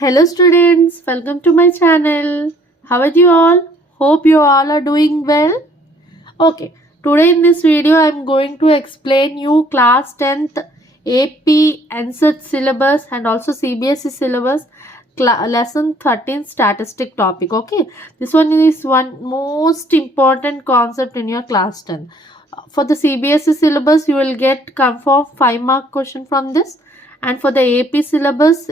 Hello students, welcome to my channel. How are you all? Hope you all are doing well. Okay, today in this video I am going to explain you class 10th AP NCERT syllabus and also CBSE syllabus lesson 13 statistic topic. Okay, this one is one most important concept in your class 10. For the CBSE syllabus you will get confirm 5-mark question from this, and for the AP syllabus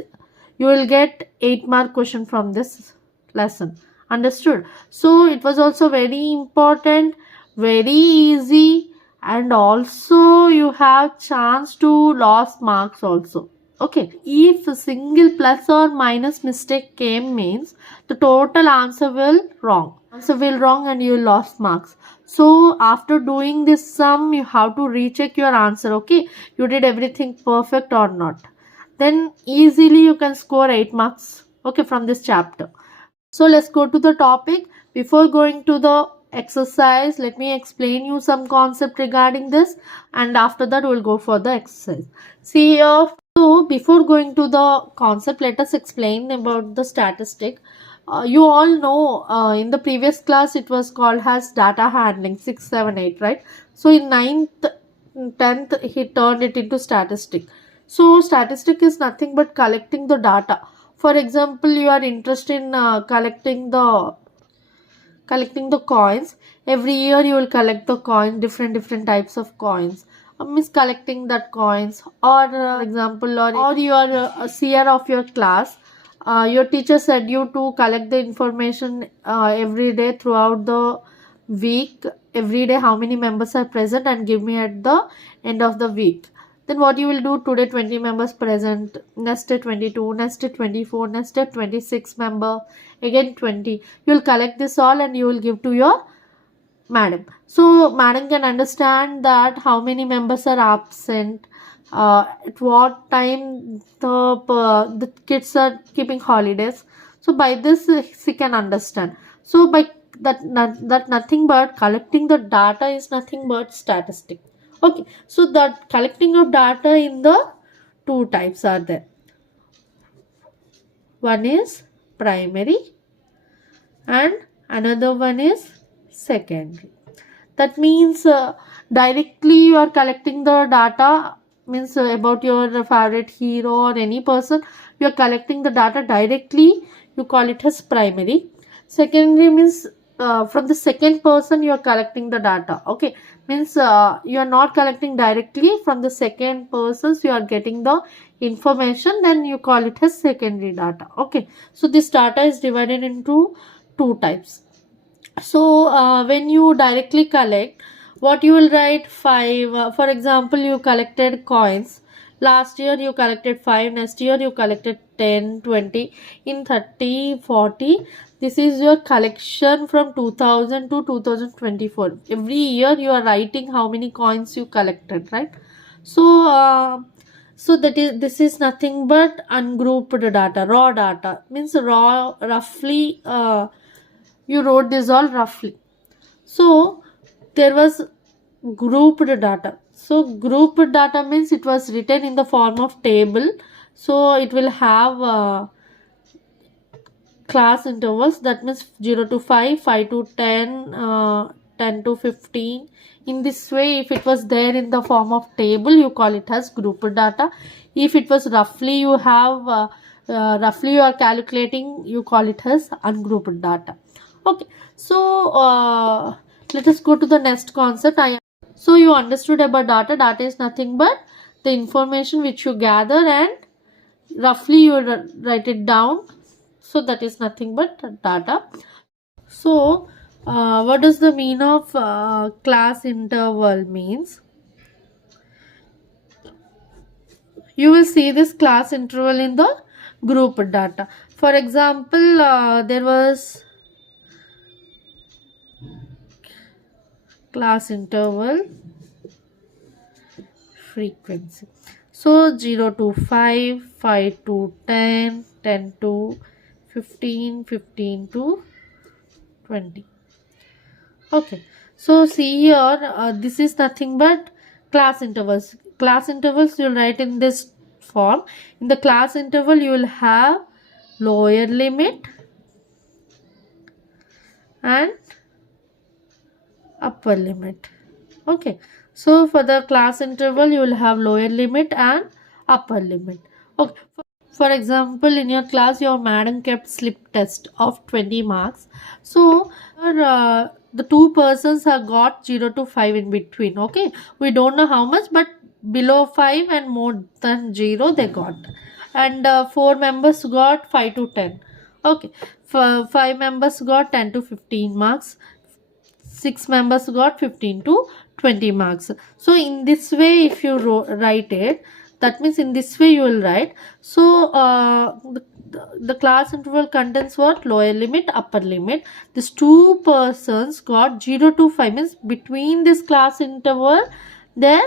you will get 8-mark question from this lesson. Understood? So it was also very important, very easy, and also you have chance to lose marks also. Okay, if a single plus or minus mistake came means the total answer will wrong. And you lost marks. So after doing this sum you have to recheck your answer. Okay, you did everything perfect or not, then easily you can score 8 marks, okay, from this chapter. So let's go to the topic. Before going to the exercise, let me explain you some concept regarding this, and after that we'll go for the exercise. See here, so before going to the concept, let us explain about the statistic. You all know in the previous class it was called as data handling 6, 7, 8, right? So in 9th, 10th he turned it into statistic. So statistic is nothing but collecting the data. For example, you are interested in collecting the coins. Every year you will collect the coin, different types of coins. Means collecting that coins, or example, or you are a seer of your class. Your teacher said you to collect the information every day throughout the week. Every day how many members are present and give me at the end of the week. Then what you will do, today 20 members present, next day 22, next day 24, next day 26 member, again 20. You will collect this all and you will give to your madam. So madam can understand that how many members are absent, at what time the kids are keeping holidays. So by this she can understand. So by that nothing but collecting the data is nothing but statistic. Okay, so that collecting of data in the two types are there. One is primary and another one is secondary. That means directly you are collecting the data, means about your favorite hero or any person, you are collecting the data directly, you call it as primary. Secondary means from the second person you are collecting the data. Okay, means you are not collecting directly from the second persons, you are getting the information, then you call it as secondary data. Okay, so this data is divided into two types. So when you directly collect, what you will write 5, for example you collected coins. Last year you collected 5, next year you collected 10, 20, in 30, 40. This is your collection from 2000 to 2024. Every year you are writing how many coins you collected, right? So this is nothing but ungrouped data, raw data. Means roughly you wrote this all roughly. So there was grouped data. So grouped data means it was written in the form of table. So it will have class intervals, that means 0 to 5, 5 to 10, 10 to 15. In this way, if it was there in the form of table, you call it as grouped data. If it was roughly you have roughly you are calculating, you call it as ungrouped data. Okay, so let us go to the next concept. So you understood about data. Data is nothing but the information which you gather and roughly you write it down. So that is nothing but data. So what does the mean of class interval means? You will see this class interval in the group data. For example, there was class interval frequency. So 0 to 5, 5 to 10, 10 to 15, 15 to 20. Okay, so see here, this is nothing but class intervals. Class intervals you will write in this form. In the class interval you will have lower limit and upper limit. Okay, so for the class interval you will have lower limit and upper limit. Okay, for example, in your class your madam kept slip test of 20 marks. So the two persons have got 0 to 5 in between. Okay, we don't know how much, but below 5 and more than 0 they got. And four members got 5 to 10. Okay, for 5 members got 10 to 15 marks, 6 members got 15 to 20 marks. So in this way if you write it, that means in this way you will write. So the class interval contains what? Lower limit, upper limit. These two persons got 0 to 5, means between this class interval their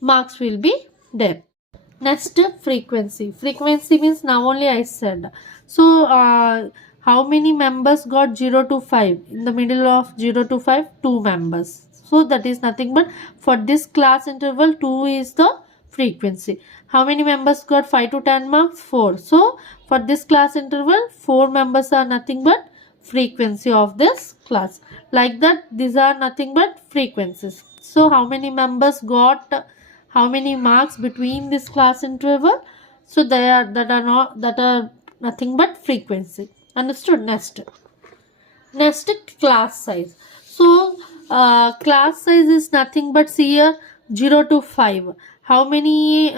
marks will be there. Next, frequency. Frequency means now only I said. So how many members got 0 to 5? In the middle of 0 to 5, 2 members. So that is nothing but for this class interval 2 is the frequency. How many members got 5 to 10 marks? 4. So for this class interval 4 members are nothing but frequency of this class. Like that, these are nothing but frequencies. So how many members got how many marks between this class interval? So they are that are nothing but frequency. Understood? Next class size. So class size is nothing but, see here, 0 to 5. How many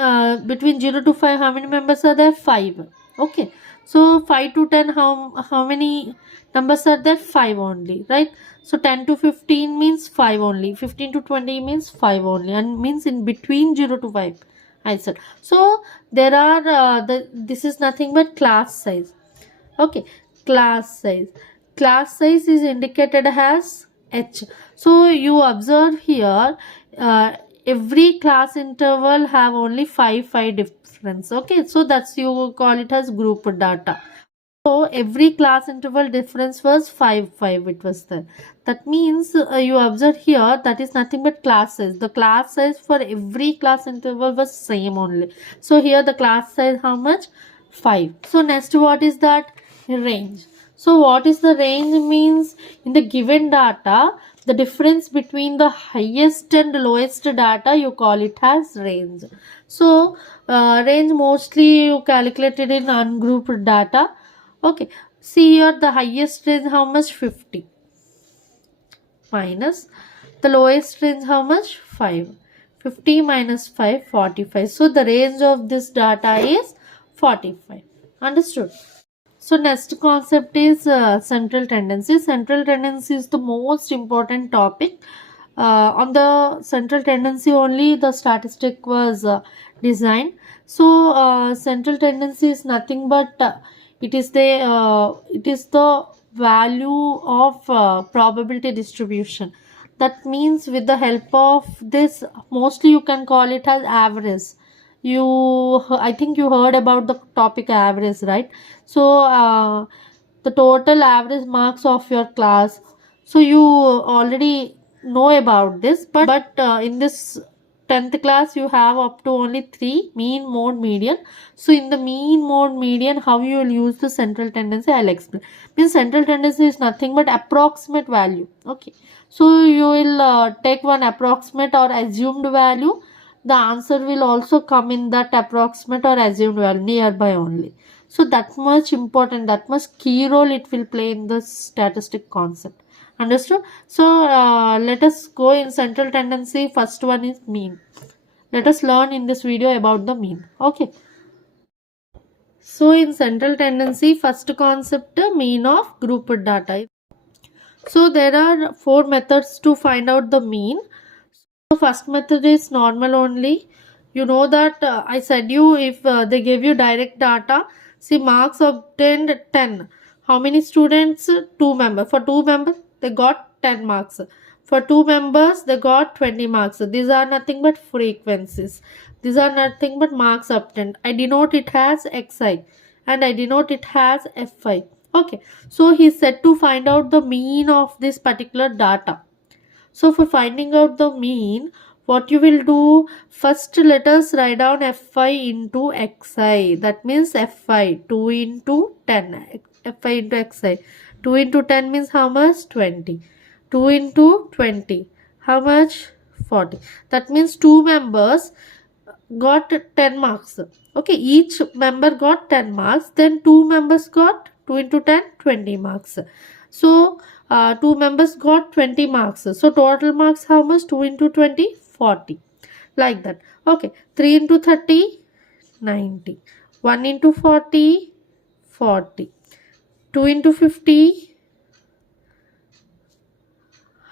between 0 to 5 how many members are there? 5. Okay, so 5 to 10 how many numbers are there? 5 only, right? So 10 to 15 means 5 only, 15 to 20 means 5 only, and means in between 0 to 5 I said. So there are this is nothing but class size. Okay, class size is indicated as H. So you observe here every class interval have only 5 difference. Okay, so that's you call it as group data. So every class interval difference was 5 it was there. That means you observe here that is nothing but class size. The class size for every class interval was same only. So here the class size how much? 5. So next, what is that? Range. So what is the range? Means in the given data the difference between the highest and lowest data you call it as range. So range mostly you calculated in ungrouped data. Okay, see here the highest range how much? 50 minus the lowest range how much? 5. 50 minus 5, 45. So the range of this data is 45. Understood? So next concept is central tendency. Central tendency is the most important topic. On the central tendency only the statistic was designed. So central tendency is nothing but it is the value of probability distribution. That means with the help of this, mostly you can call it as average. I think you heard about the topic average, right? So the total average marks of your class, so you already know about this, but in this 10th class you have up to only 3: mean, mode, median. So in the mean, mode, median, how you will use the central tendency I'll explain. Means central tendency is nothing but approximate value. Okay, so you will take one approximate or assumed value. The answer will also come in that approximate or assumed value nearby only. So that much important, that much key role it will play in the statistic concept. Understood? So let us go in central tendency. First one is mean. Let us learn in this video about the mean. Okay. So in central tendency, first concept, mean of grouped data. So there are 4 methods to find out the mean. So first method is normal only. You know that I said you, if they give you direct data, see marks obtained 10. How many students? 2 members. For 2 members they got 10 marks. For 2 members they got 20 marks. These are nothing but frequencies. These are nothing but marks obtained. I denote it as xi and I denote it as fi. Okay, so he said to find out the mean of this particular data. So for finding out the mean, what you will do, first let us write down Fi into Xi. That means Fi 2 into 10. Fi into Xi. 2 into 10 means how much? 20. 2 into 20. How much? 40. That means two members got 10 marks. Okay, each member got 10 marks. Then two members got 2 into 10, 20 marks. So, two members got 20 marks. So, total marks how much? 2 into 20, 40. Like that. Okay, 3 into 30, 90. 1 into 40, 40. 2 into 50,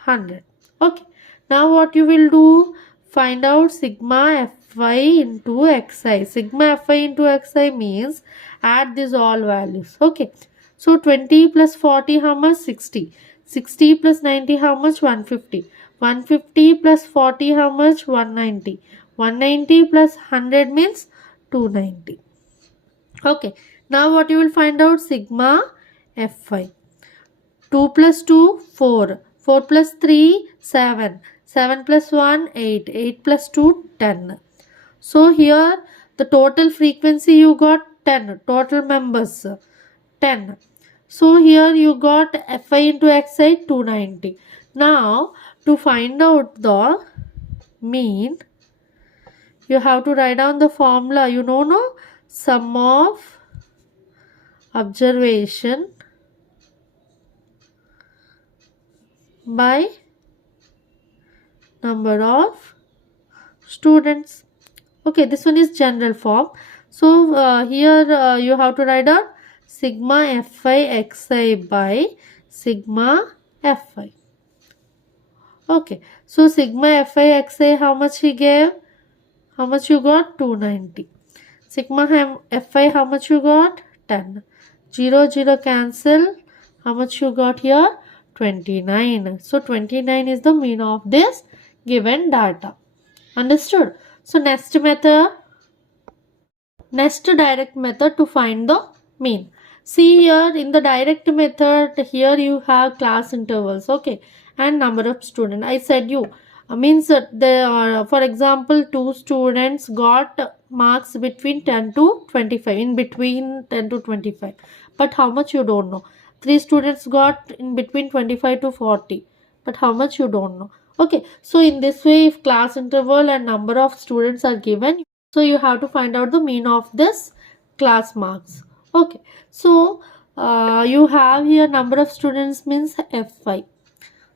100. Okay, now what you will do, find out sigma Fi into Xi. Sigma Fi into Xi means add these all values. Okay, so 20 plus 40 how much? 60. 60 plus 90 how much? 150. 150 plus 40 how much? 190. 190 plus 100 means 290. Okay, now what you will find out, sigma Fi. 2 plus 2, 4. 4 plus 3, 7. 7 plus 1, 8. 8 plus 2, 10. So here the total frequency you got 10. Total members 10. So here you got Fi into Xi 290. Now to find out the mean, you have to write down the formula. You know, no? Sum of observation by number of students. Okay, this one is general form. So here you have to write down sigma Fi Xi by sigma Fi. Okay, so sigma Fi Xi, how much he gave? How much you got? 290. Sigma Fi, how much you got? 10. 0, 0 cancel. How much you got here? 29. So 29 is the mean of this given data. Understood? So next direct method to find the mean. See here in the direct method, here you have class intervals, okay, and number of students. I said you means there are, for example, two students got marks between 10 to 25, in between 10 to 25, but how much you don't know. Three students got in between 25 to 40, but how much you don't know. Okay, so in this way, if class interval and number of students are given, so you have to find out the mean of this class marks. Okay, so you have here number of students means Fi.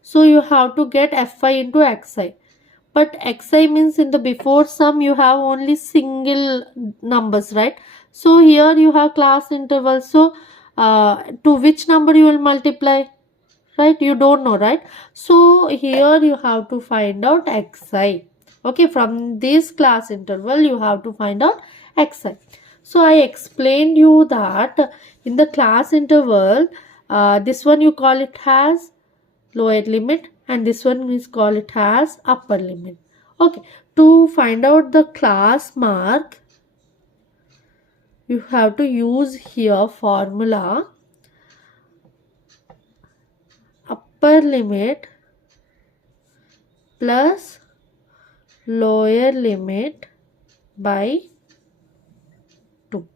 So you have to get Fi into Xi. But Xi means in the before sum you have only single numbers, right? So here you have class interval. So to which number you will multiply? Right? You don't know, right? So here you have to find out Xi. Okay, from this class interval you have to find out Xi. So I explained you that in the class interval, this one you call it as lower limit and this one is call it as upper limit. Okay, to find out the class mark, you have to use here formula upper limit plus lower limit by 2.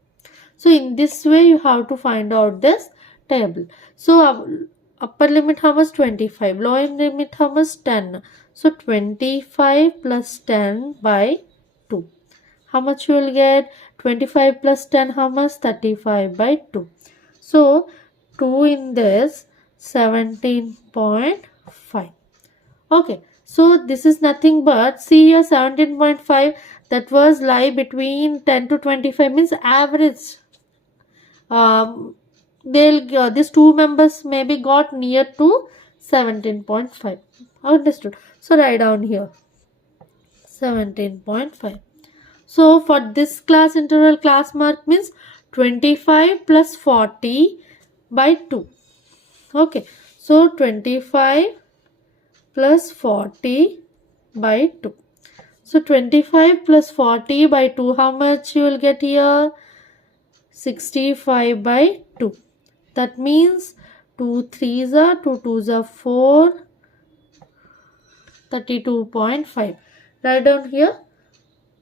So in this way you have to find out this table. So upper limit how much? 25. Lower limit how much? 10. So 25 plus 10 by 2. How much you will get? 25 plus 10 how much? 35 by 2. So 2 in this 17.5. Okay, so this is nothing but, see here 17.5, that was lie between 10 to 25 means average. These two members maybe got near to 17.5. Understood? So write down here 17.5. So for this class interval, class mark means 25 plus 40 by 2. Okay, so 25 plus 40 by 2. So 25 plus 40 by 2, how much you will get here? 65 by 2. That means 2 3s are 2 2s are 4, 32.5. Write down here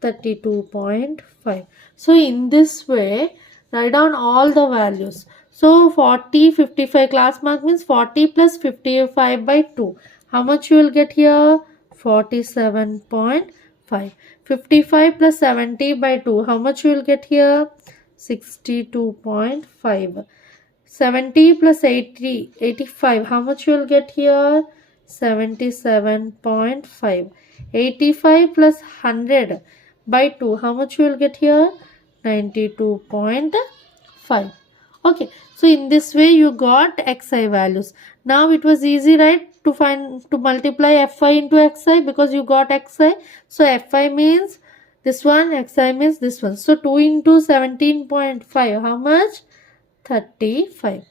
32.5. So in this way, write down all the values. So 40, 55 class mark means 40 plus 55 by 2. How much you will get here? 47.5. 55 plus 70 by 2. How much you will get here? 62.5. 70 plus 80, 85. How much you will get here? 77.5. 85 plus 100 by 2. How much you will get here? 92.5. Okay. So in this way you got xi values. Now it was easy, right? To multiply fi into xi because you got xi. So fi means this one, xi means this one. So 2 into 17.5. How much? 35.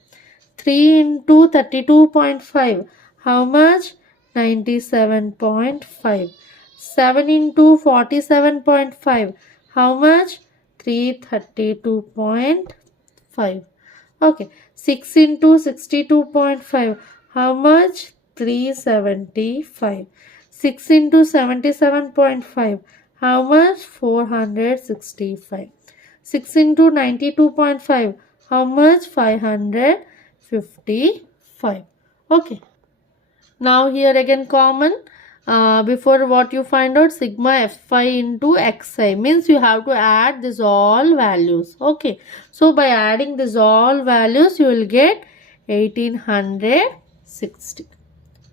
3 into 32.5. How much? 97.5. 7 into 47.5. How much? 332.5. Okay. 6 into 62.5. How much? 375. 6 into 77.5. How much? 465. 6 into 92.5. How much? 555. Okay. Now here again common. Before what you find out, sigma fi into xi means you have to add this all values. Okay. So by adding this all values, you will get 1860.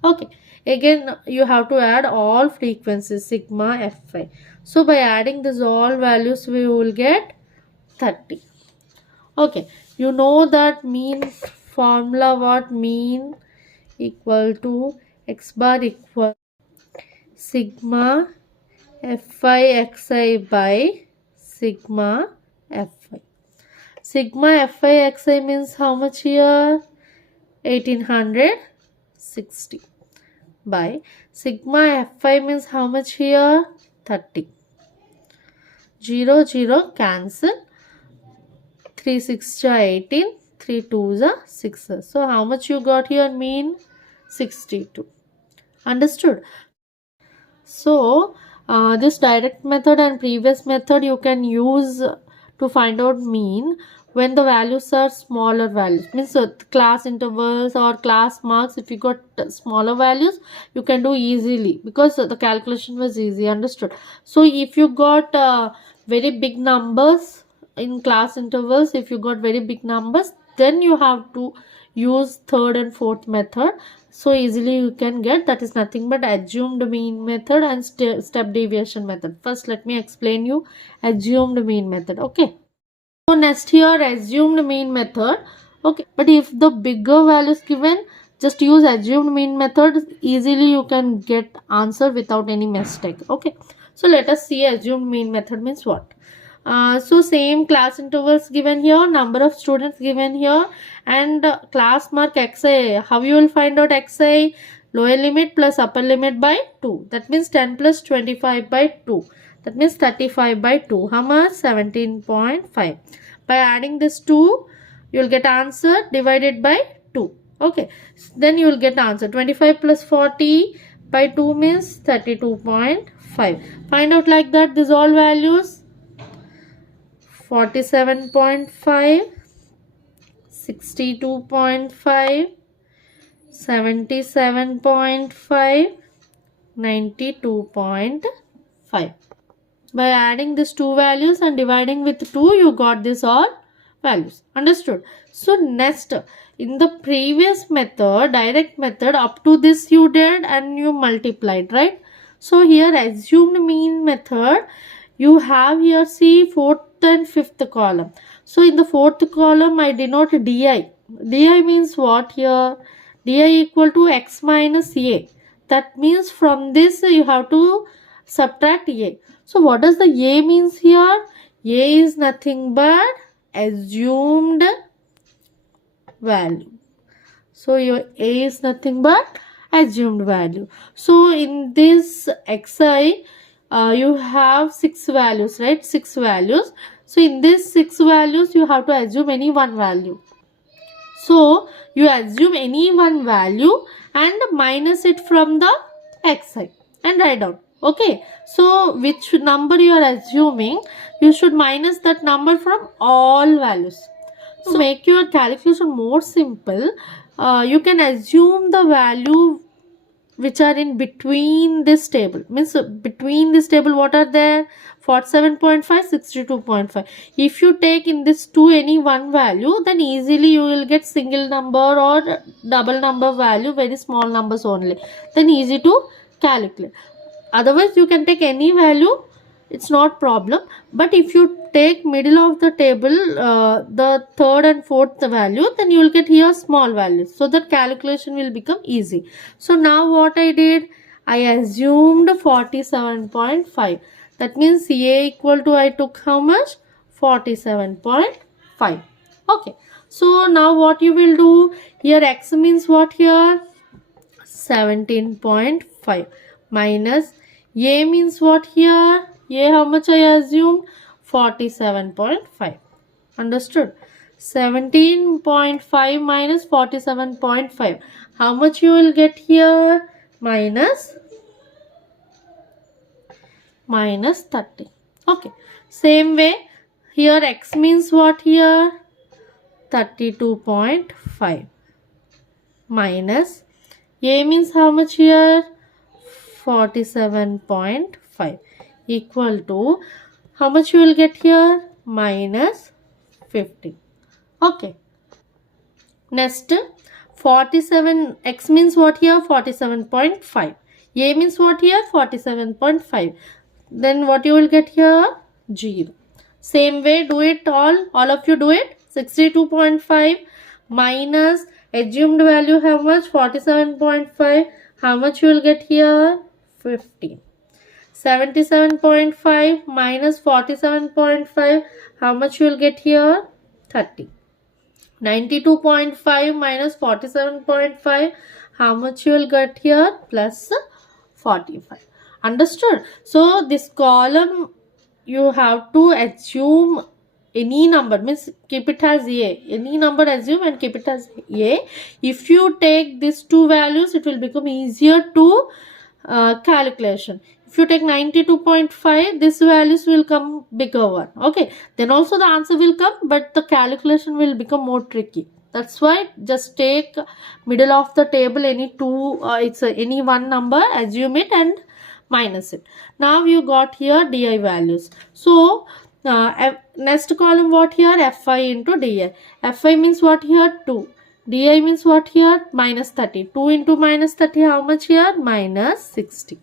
Okay. Again, you have to add all frequencies sigma fi. So by adding this all values, we will get 30. Okay. You know that mean formula, what? Mean equal to x bar equal sigma fi xi by sigma fi. Sigma fi xi means how much here? 1860 by sigma fi means how much here? 30. 0, 0 cancel. 3 6 are 18, 3 2s are 6. So how much you got here? Mean 62. Understood? So this direct method and previous method you can use to find out mean when the values are smaller values. Means class intervals or class marks, if you got smaller values, you can do easily because the calculation was easy. Understood? So if you got very big numbers in class intervals, if you got very big numbers, then you have to use third and fourth method. So easily you can get, that is nothing but assumed mean method and step deviation method. First let me explain you assumed mean method. Okay. So next here assumed mean method. Okay. But if the bigger values given, just use assumed mean method. Easily you can get answer without any mistake. Okay. So let us see assumed mean method means what. So same class intervals given here, number of students given here, and class mark xi. How you will find out xi? Lower limit plus upper limit by 2. That means 10 plus 25 by 2. That means 35 by 2. How much? 17.5. By adding this 2, you will get answer divided by 2. Okay. Then you will get answer. 25 plus 40 by 2 means 32.5. Find out like that these all values. 47.5, 62.5, 77.5, 92.5. By adding these two values and dividing with 2, you got this all values. Understood? So next, in the previous method, direct method, up to this you did and you multiplied, right? So here assumed mean method, you have here, see, fourth and fifth column. So in the fourth column I denote di. Di means what here? Di equal to x minus a. That means from this you have to subtract a. So what does the a means here? A is nothing but assumed value. So your a is nothing but assumed value. So in this xi, you have 6 values, right? 6 values. So in this 6 values, you have to assume any one value. So you assume any one value and minus it from the xi and write down. Okay, so which number you are assuming, you should minus that number from all values. To make your calculation more simple, you can assume the value which are in between this table. Means between this table what are there? 47.5, 62.5. If you take in this two any one value, then easily you will get single number or double number value, very small numbers only. Then easy to calculate. Otherwise you can take any value, it's not problem. But if you take middle of the table, the third and fourth value, then you will get here small values, so that calculation will become easy. So now what I did, I assumed 47.5. that means a equal to, I took how much? 47.5. okay, so now what you will do here, x means what here? 17.5 minus a means what here? A how much I assumed? 47.5. Understood? 17.5 minus 47.5. How much you will get here? Minus 30. Okay. Same way, here x means what here? 32.5 minus a means how much here? 47.5 equal to how much you will get here? Minus 50. Okay. Next, 47, x means what here? 47.5. A means what here? 47.5. Then what you will get here? 0. Same way, do it all of you do it. 62.5 minus assumed value how much? 47.5. How much you will get here? 15. 77.5 minus 47.5. How much you will get here? 30. 92.5 minus 47.5. How much you will get here? Plus 45. Understood? So this column you have to assume any number, means keep it as a. Any number assume and keep it as a. If you take these two values, it will become easier to calculation. If you take 92.5, this values will come bigger one. Okay, then also the answer will come, but the calculation will become more tricky. That's why just take middle of the table, any two, any one number, assume it and minus it. Now you got here di values. So next column what here? Fi into di. Fi means what here? 2. Di means what here? Minus 30. 2 into minus 30, how much here? Minus 60.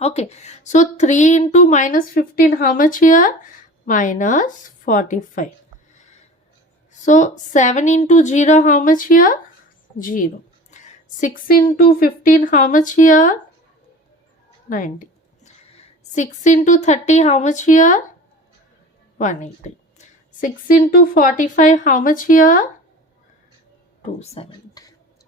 Okay. So 3 into minus 15, how much here? Minus 45. So 7 into 0, how much here? 0. 6 into 15, how much here? 90. 6 into 30, how much here? 180. 6 into 45, how much here? 270.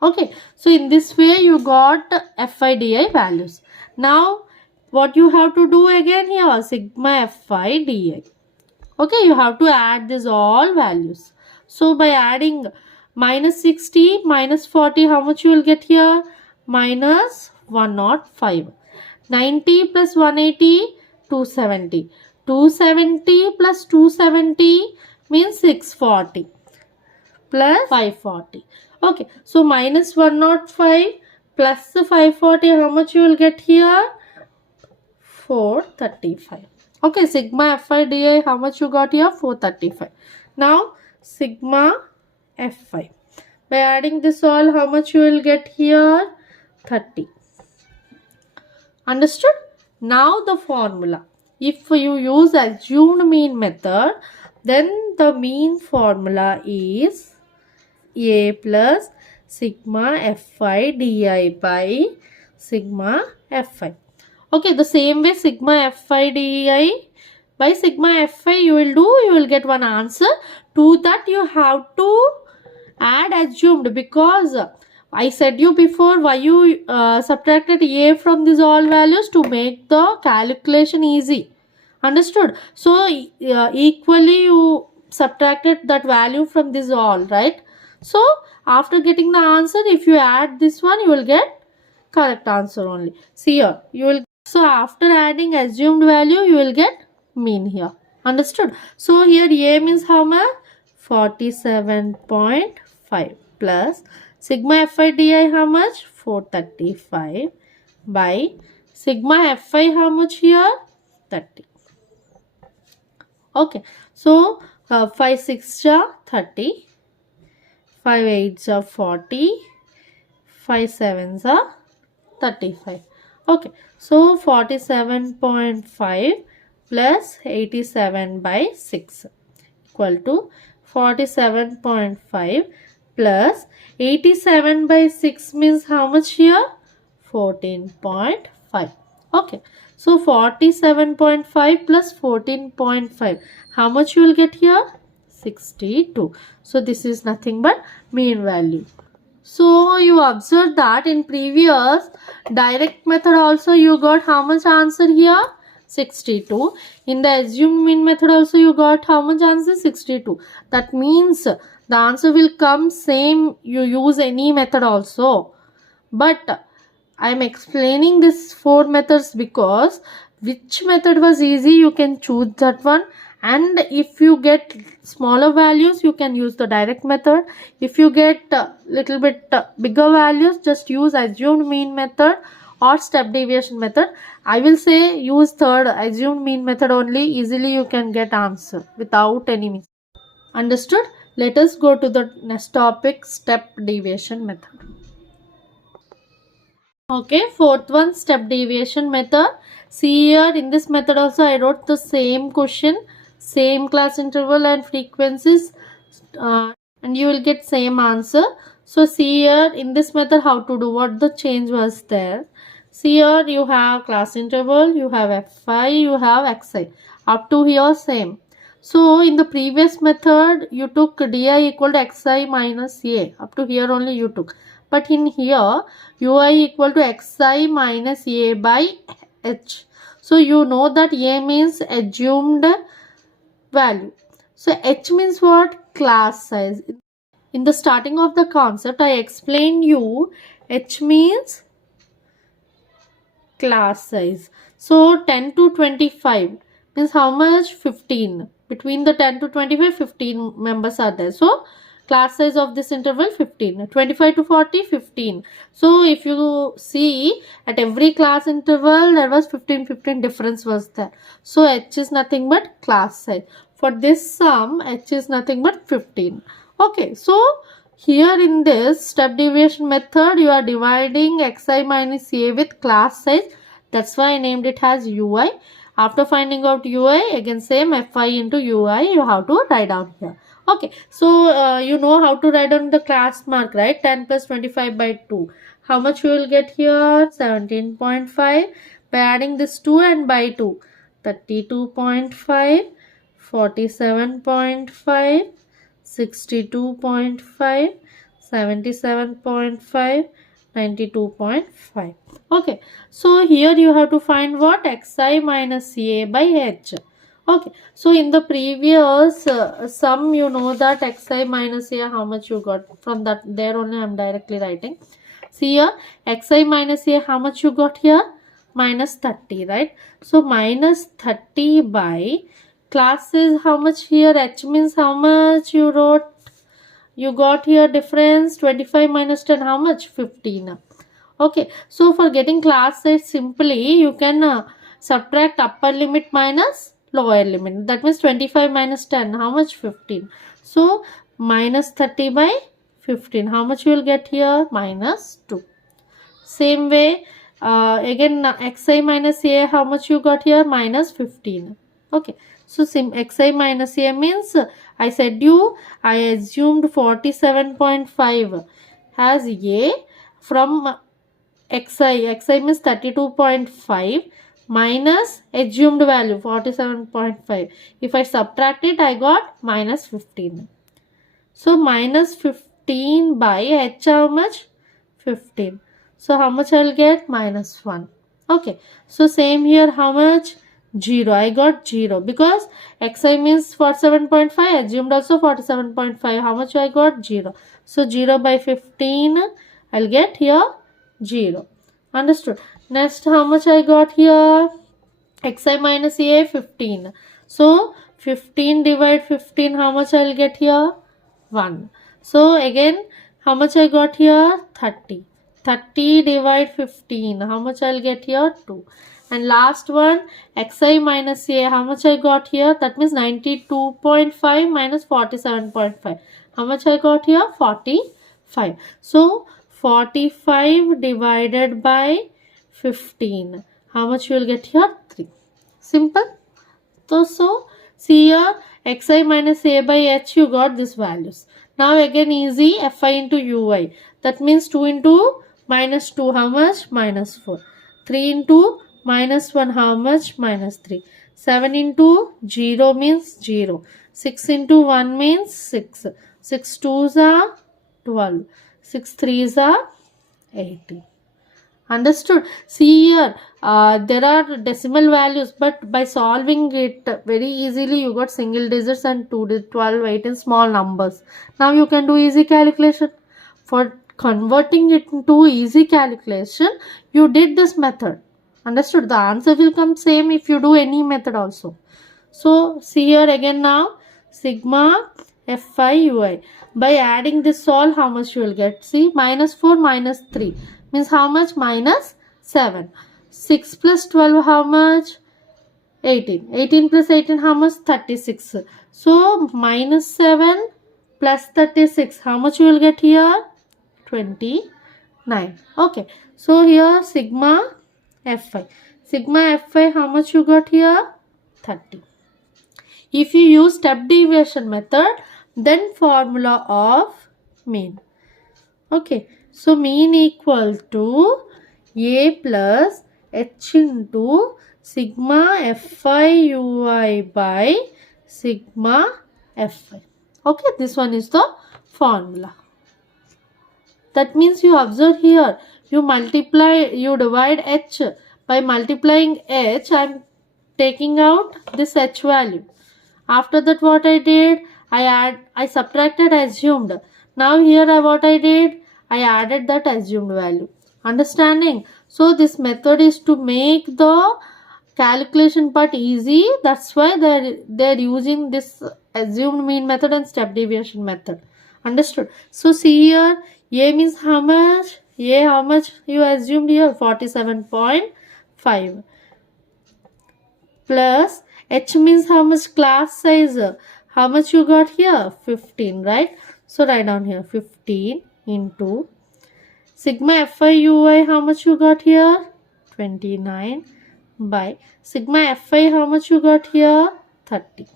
Okay, so in this way you got FI/DI values. Now what you have to do again here? Sigma FI/DI. Okay, you have to add these all values. So by adding minus 60 minus 40, how much you will get here? Minus 105. 90 plus 180, 270. 270 plus 270 means 640 plus 540. Okay, so minus 105 plus 540, how much you will get here? 435. Okay, sigma FI/DI, how much you got here? 435. Now sigma Fi. By adding this all, how much you will get here? 30. Understood? Now the formula. If you use assumed mean method, then the mean formula is A plus sigma Fi/DI by sigma Fi. Okay, the same way sigma Fi/DI by sigma Fi you will get one answer. To that you have to add assumed, because I said you before why you subtracted A from these all values, to make the calculation easy. Understood? So equally you subtracted that value from this all, right? So after getting the answer, if you add this one, you will get correct answer only. See here, you will So after adding assumed value, you will get mean here. Understood? So here A means how much? 47.5 plus sigma Fi di how much? 435 by sigma Fi how much here? 30. Okay. So 5 6 are 30. 5 8 are 40. 5 7 are 35. Okay, so 47.5 plus 87 by 6 equal to 47.5 plus 87 by 6 means how much here? 14.5. Okay, so 47.5 plus 14.5, how much you will get here? 62. So this is nothing but mean value. So you observe that in previous direct method also you got how much answer here? 62. In the assumed mean method also you got how much answer? 62. That means the answer will come same, you use any method also. But I am explaining this 4 methods because which method was easy you can choose that one, and if you get smaller values you can use the direct method. If you get little bit bigger values, just use assumed mean method or step deviation method. I will say use third assumed mean method only, easily you can get answer without any mistake. Understood? Let us go to the next topic, step deviation method. Okay, fourth one, step deviation method. See here in this method also I wrote the same question, same class interval and frequencies, and you will get same answer. So see here in this method how to do, what the change was there. See here you have class interval, you have Fi, you have Xi. Up to here same. So in the previous method you took Di equal to Xi minus A. Up to here only you took. But in here ui equal to xi minus a by h. So you know that a means assumed value. So h means what? Class size. In the starting of the concept I explained you h means class size. So 10 to 25 means how much? 15. Between the 10 to 25, 15 members are there. So class size of this interval 15. 25 to 40, 15. So if you see at every class interval there was 15 difference was there. So h is nothing but class size. For this sum h is nothing but 15. Okay, so here in this step deviation method you are dividing xi minus a with class size. That's why I named it as ui. After finding out ui, again same fi into ui you have to write down here. Okay, so you know how to write down the class mark, right? 10 plus 25 by 2. How much you will get here? 17.5. By adding this 2 and by 2, 32.5, 47.5, 62.5, 77.5, 92.5. Okay, so here you have to find what? Xi minus a by h. Okay, so in the previous sum you know that xi minus a how much you got, from that there only I am directly writing. See here xi minus a how much you got here? Minus 30, right? So minus 30 by class is how much here? H means how much you wrote? You got here difference 25 minus 10 how much? 15. Okay, so for getting class size simply you can subtract upper limit minus lower limit. That means 25 minus 10 how much? 15. So minus 30 by 15, how much you will get here? Minus 2. Same way again xi minus a how much you got here? Minus 15. Okay, so xi minus a means I said you I assumed 47.5 as a from xi means 32.5 minus assumed value 47.5. If I subtract it I got minus 15. So minus 15 by h how much? 15. So how much I will get? Minus 1. Okay, so same here how much? 0. I got 0 because xi means 47.5, assumed also 47.5. How much I got? 0. So 0 by 15 I'll get here 0. Understood. Next, how much I got here? Xi minus a 15. So 15 divide 15, how much I'll get here? 1. So again, how much I got here? 30. 30 divide 15, how much I'll get here? 2. And last one, xi minus a, how much I got here? That means 92.5 minus 47.5. How much I got here? 45. So 45 divided by 15. How much you will get here? 3. Simple. So see here, xi minus a by h, you got these values. Now again easy, fi into ui. That means 2 into minus 2, how much? Minus 4. 3 into minus 1, how much? Minus 3. 7 into 0 means 0. 6 into 1 means 6. 6 2s are 12. 6 3s are 18. Understood? See here, there are decimal values, but by solving it very easily, you got single digits and 2 12, 18 small numbers. Now you can do easy calculation. For converting it into easy calculation, you did this method. Understood? The answer will come same if you do any method also. So see here again now, sigma fi ui. By adding this all, how much you will get? See, minus 4 minus 3 means how much? Minus 7. 6 plus 12, how much? 18. 18 plus 18, how much? 36. So minus 7 plus 36, how much you will get here? 29. Okay. So here sigma fi. Sigma fi, how much you got here? 30. If you use step deviation method, then formula of mean. Okay. So mean equal to a plus h into sigma fi ui by sigma fi. Okay. This one is the formula. That means you observe here, you divide h. By multiplying h, I am taking out this h value. After that, what I did? I subtracted assumed. Now here what I did? I added that assumed value. Understanding? So this method is to make the calculation part easy. That's why they're using this assumed mean method and step deviation method. Understood? So see here, a means how much? A, how much you assumed here? 47.5. Plus h means how much? Class size. How much you got here? 15, right? So write down here 15 into sigma fi ui, how much you got here? 29 by sigma fi, how much you got here? 30.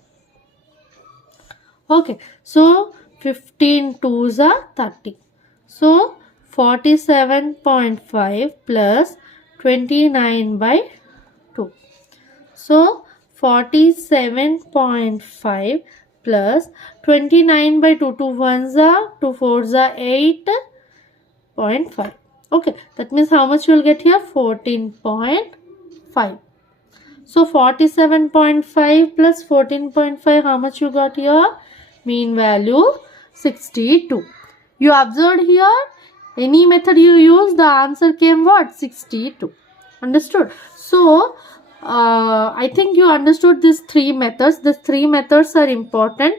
Okay, so 15 2s are 30. So 47.5 plus 29 by 2. So 47.5 plus 29 by 2. 2 1s are 2 4s are 8.5. Okay, that means how much you will get here? 14.5. So 47.5 plus 14.5, how much you got here? Mean value 62. You observed here, any method you use, the answer came what? 62. Understood? So I think you understood these 3 methods. These 3 methods are important.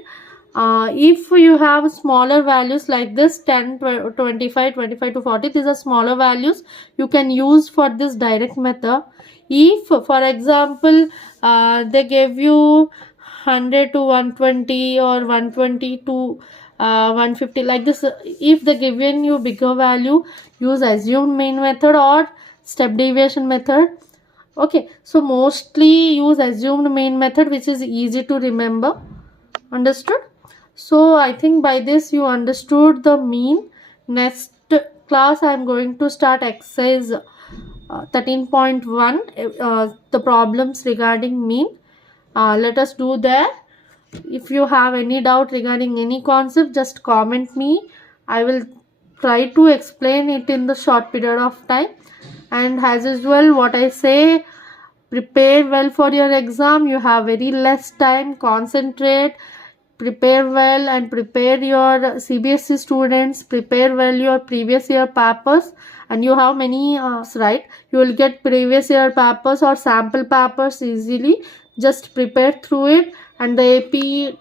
If you have smaller values like this, 10, 25, 25 to 40, these are smaller values, you can use for this direct method. If, for example, they gave you 100 to 120 or 120 to 150 like this, if they given you bigger value, use assumed mean method or step deviation method. Okay, so mostly use assumed mean method, which is easy to remember. Understood? So I think by this you understood the mean. Next class I am going to start exercise 13.1, the problems regarding mean. Let us do that. If you have any doubt regarding any concept, just comment me. I will try to explain it in the short period of time. And as usual, what I say, prepare well for your exam. You have very less time. Concentrate. prepare well and prepare your CBSE students, prepare well your previous year papers, and you have many right, you will get previous year papers or sample papers easily. Just prepare through it. And the AP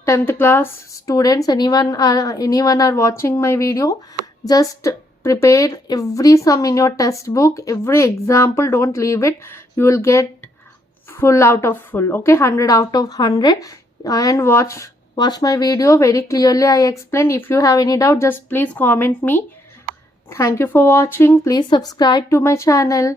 10th class students, anyone are watching my video, just prepare every sum in your textbook, every example, don't leave it. You will get full out of full, okay, 100 out of 100. And watch my video very clearly. I explained. If you have any doubt, just please comment me. Thank you for watching. Please subscribe to my channel.